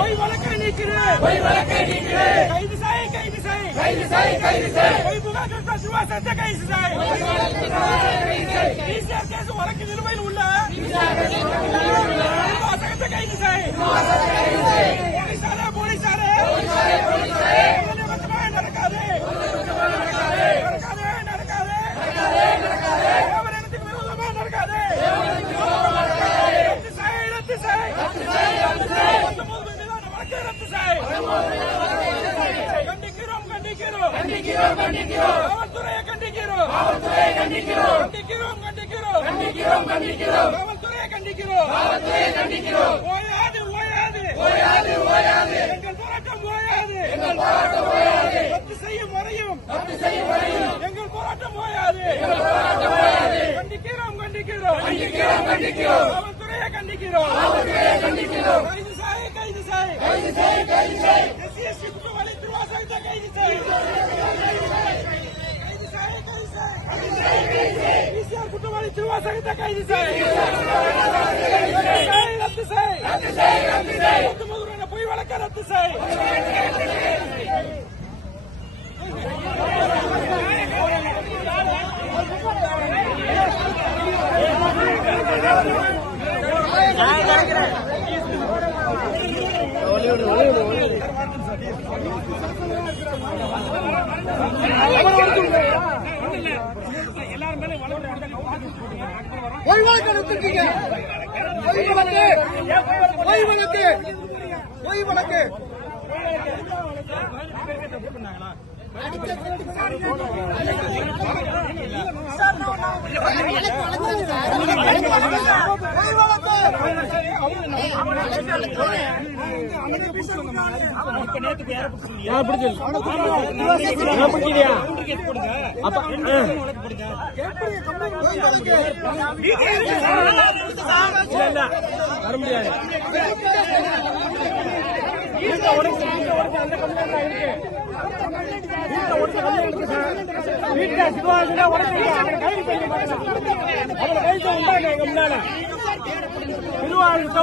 பொய் வழக்கை நீக்கிறே. கைது செய், பொய் புகார் கொடுத்த சிவாசத்தை கைது செய். ஈசிஆர் கேஸ் வழக்கு நிலுவையில் உள்ள வாசகத்தை கைது செய். போலீசாரே நடக்காது. வியாபாரத்துக்கு விரோதமா நடக்காது. ரத்து செய். 19 மீதான வழக்கை ரத்து செய். கண்டிக்கிறோம். காவல்துறையை கண்டிக்கிறோம். காவல்துறையை கண்டிக்கிறோம். ஓயாது. எங்கள் போராட்டம் ஓயாது. ரத்து செய்யும் வரையும் எங்கள் போராட்டம் ஓயாது. கண்டிக்கிறோம். காவல்துறையை கண்டிக்கிறோம். கைது செய். SC குற்றவாளி திருவாசகத்தை கைது செய். ஈசிஆர் குற்றவாளி திருவாசகத்தை கைது செய். ரத்து செய். பொய் வழக்கை ரத்து செய். பொய் வழக்கு எடுத்துருக்கீங்க. பொய் வழக்கு வர முடியாது. திருவாரூர்